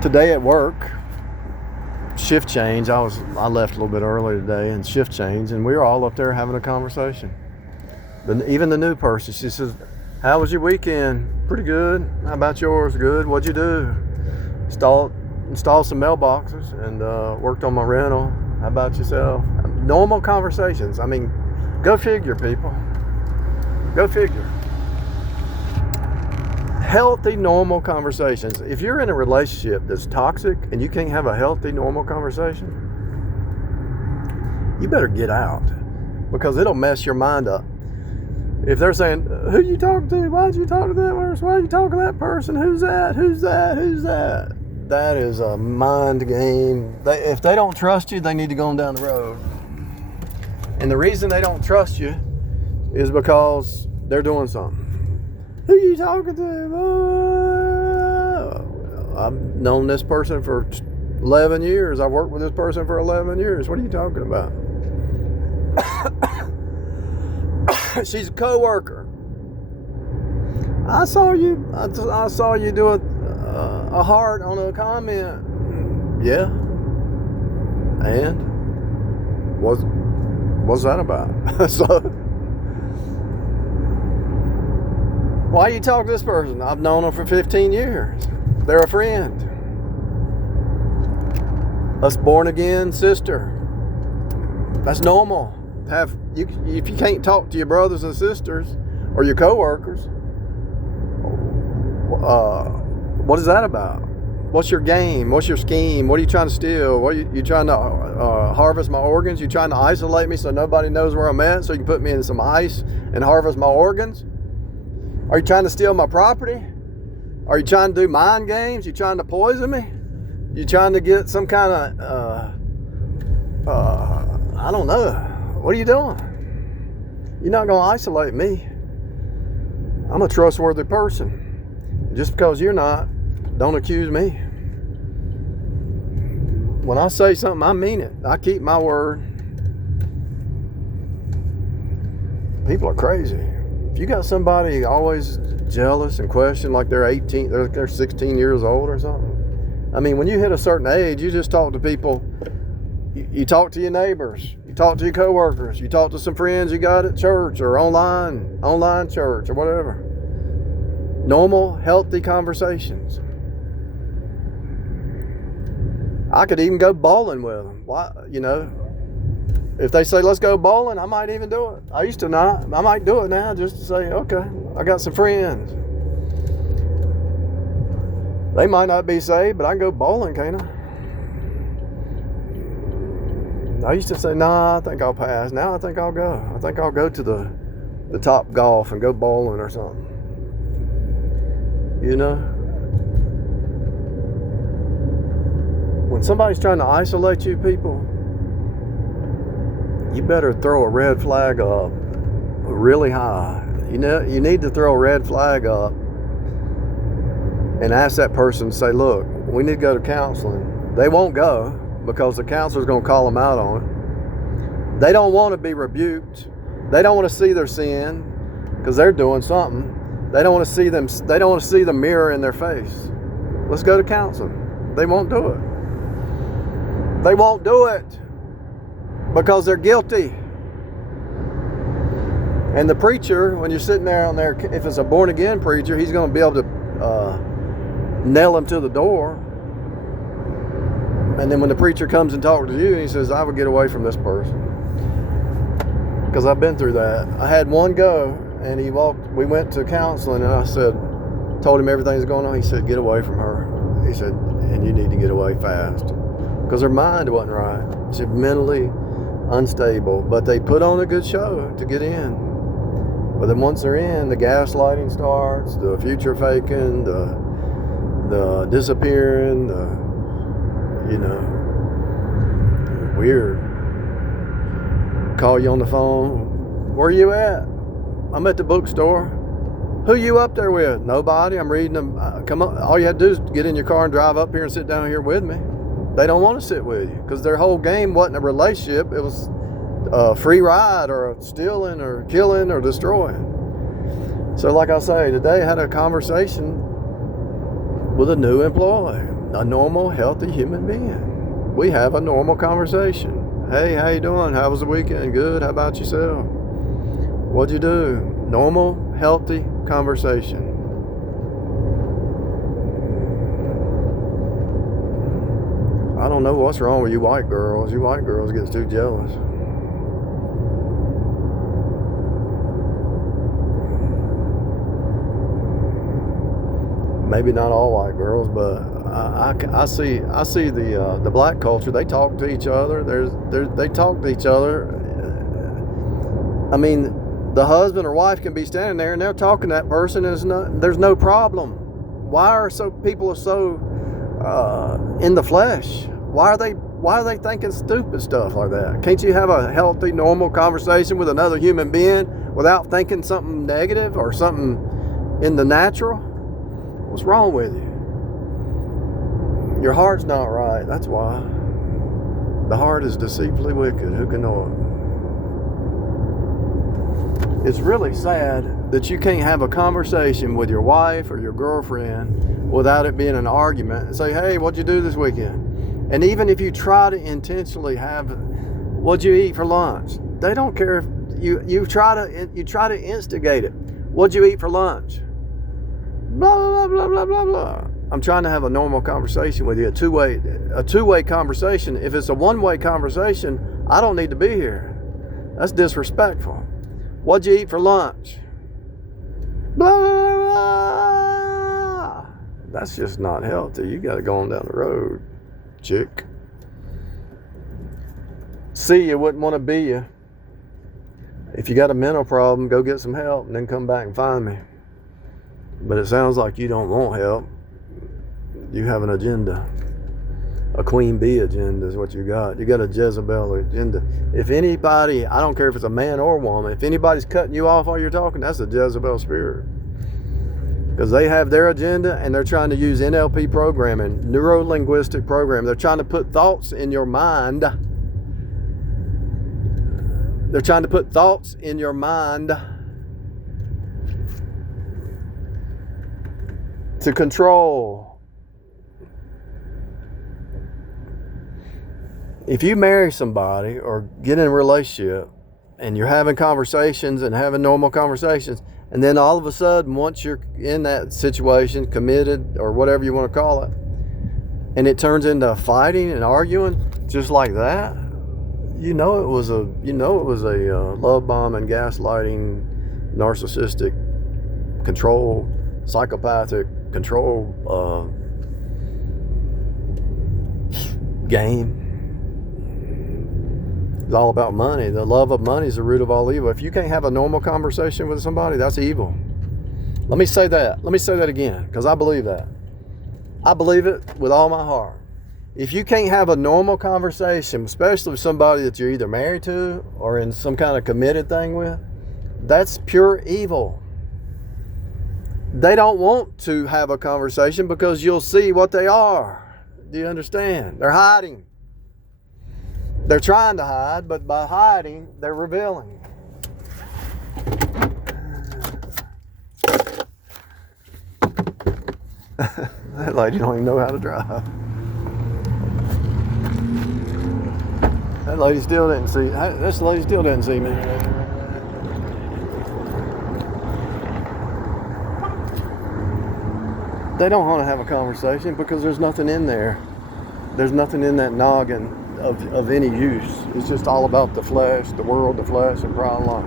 Today at work, shift change. I left a little bit early today, and shift change, and we were all up there having a conversation. Even the new person, she says, "How was your weekend?" "Pretty good." "How about yours?" "Good." "What'd you do?" Installed some mailboxes and worked on my rental." "How about yourself?" Normal conversations. I mean, go figure, people. Go figure. Healthy, normal conversations. If you're in a relationship that's toxic and you can't have a healthy, normal conversation, you better get out, because it'll mess your mind up. If they're saying, "Who you talking to? Why'd you talk to that person? Why you talking to that person? Who's that? Who's that? Who's that?" That is a mind game. If they don't trust you, they need to go on down the road. And the reason they don't trust you is because they're doing something. "Who you talking to?" "I've known this person for 11 years. I've worked with this person for 11 years. What are you talking about?" "She's a coworker. I saw you do a heart on a comment." "Yeah. And what's that about?" So, "Why you talk to this person?" "I've known them for 15 years. They're a friend. Us born again sister." That's normal. If you can't talk to your brothers and sisters or your coworkers, what is that about? What's your game? What's your scheme? What are you trying to steal? What are you trying to harvest my organs? You trying to isolate me so nobody knows where I'm at, so you can put me in some ice and harvest my organs? Are you trying to steal my property? Are you trying to do mind games? You trying to poison me? You trying to get some kind of I don't know. What are you doing? You're not going to isolate me. I'm a trustworthy person. Just because you're not, don't accuse me. When I say something, I mean it. I keep my word. People are crazy. If you got somebody always jealous and question like they're 18, they're 16 years old or something. I mean, when you hit a certain age, you just talk to people. You talk to your neighbors. You talk to your coworkers. You talk to some friends you got at church or online church or whatever. Normal, healthy conversations. I could even go bowling with them. Why, if they say, "Let's go bowling," I might even do it. I used to not. I might do it now just to say, okay, I got some friends. They might not be saved, but I can go bowling, can't I? I used to say, "Nah, I think I'll pass." Now I think I'll go. I think I'll go to the Top Golf and go bowling or something. When somebody's trying to isolate you, people, you better throw a red flag up really high. You need to throw a red flag up and ask that person to say, "Look, we need to go to counseling." They won't go because the counselor's going to call them out on it. They don't want to be rebuked. They don't want to see their sin because they're doing something. They don't want to see them. They don't want to see the mirror in their face. Let's go to counseling. They won't do it. They won't do it because they're guilty. And the preacher, when you're sitting there on there, if it's a born again preacher, he's going to be able to nail them to the door. And then when the preacher comes and talks to you, he says, "I would get away from this person." Because I've been through that. I had one go, and we went to counseling, and I told him everything that's going on. He said, "Get away from her." He said, "And you need to get away fast." Because her mind wasn't right. She's mentally unstable. But they put on a good show to get in. But then once they're in, the gaslighting starts, the future faking, the disappearing, weird. Call you on the phone. "Where you at?" "I'm at the bookstore." "Who you up there with?" "Nobody. I'm reading them." "Come on. All you have to do is get in your car and drive up here and sit down here with me." They don't want to sit with you because their whole game wasn't a relationship. It was a free ride or stealing or killing or destroying. So like I say, today I had a conversation with a new employee. a normal, healthy human being. We have a normal conversation. Hey, how you doing? How was the weekend? Good. How about yourself? What'd you do? Normal, healthy conversation. I don't know what's wrong with you white girls. You white girls get too jealous. Maybe not all white girls, but I see the black culture. They talk to each other. They talk to each other. I mean, the husband or wife can be standing there and they're talking to that person, and there's no problem. Why are people so in the flesh? Why are they thinking stupid stuff like that? Can't you have a healthy, normal conversation with another human being without thinking something negative or something in the natural? What's wrong with you? Your heart's not right. That's why. The heart is deceitfully wicked. Who can know it? It's really sad that you can't have a conversation with your wife or your girlfriend without it being an argument and say, hey, what'd you do this weekend? And even if you try to intentionally have, what'd you eat for lunch? They don't care if you try to instigate it. What'd you eat for lunch? Blah, blah, blah, blah, blah, blah. I'm trying to have a normal conversation with you, a two-way conversation. If it's a one-way conversation, I don't need to be here. That's disrespectful. What'd you eat for lunch? Blah, blah, blah. That's just not healthy. You got to go on down the road, chick. See, you wouldn't want to be you. If you got a mental problem, go get some help and then come back and find me. But it sounds like you don't want help. You have an agenda. A queen bee agenda is what you got. You got a Jezebel agenda. If anybody, I don't care if it's a man or a woman, if anybody's cutting you off while you're talking, that's a Jezebel spirit. Because they have their agenda and they're trying to use NLP programming, neuro-linguistic programming. They're trying to put thoughts in your mind. They're trying to put thoughts in your mind to control. If you marry somebody or get in a relationship and you're having conversations and having normal conversations, and then all of a sudden, once you're in that situation, committed or whatever you want to call it, and it turns into fighting and arguing just like that, you know it was a love bomb and gaslighting, narcissistic, control, psychopathic control game. It's all about money. The love of money is the root of all evil. If you can't have a normal conversation with somebody, that's evil. Let me say that again, because I believe that. I believe it with all my heart. If you can't have a normal conversation, especially with somebody that you're either married to or in some kind of committed thing with, that's pure evil. They don't want to have a conversation because you'll see what they are. Do you understand? They're hiding. They're trying to hide, but by hiding, they're revealing. That lady don't even know how to drive. This lady still didn't see me. They don't want to have a conversation because there's nothing in there. There's nothing in that noggin of any use. It's just all about the flesh, the world, the flesh, and pride and life.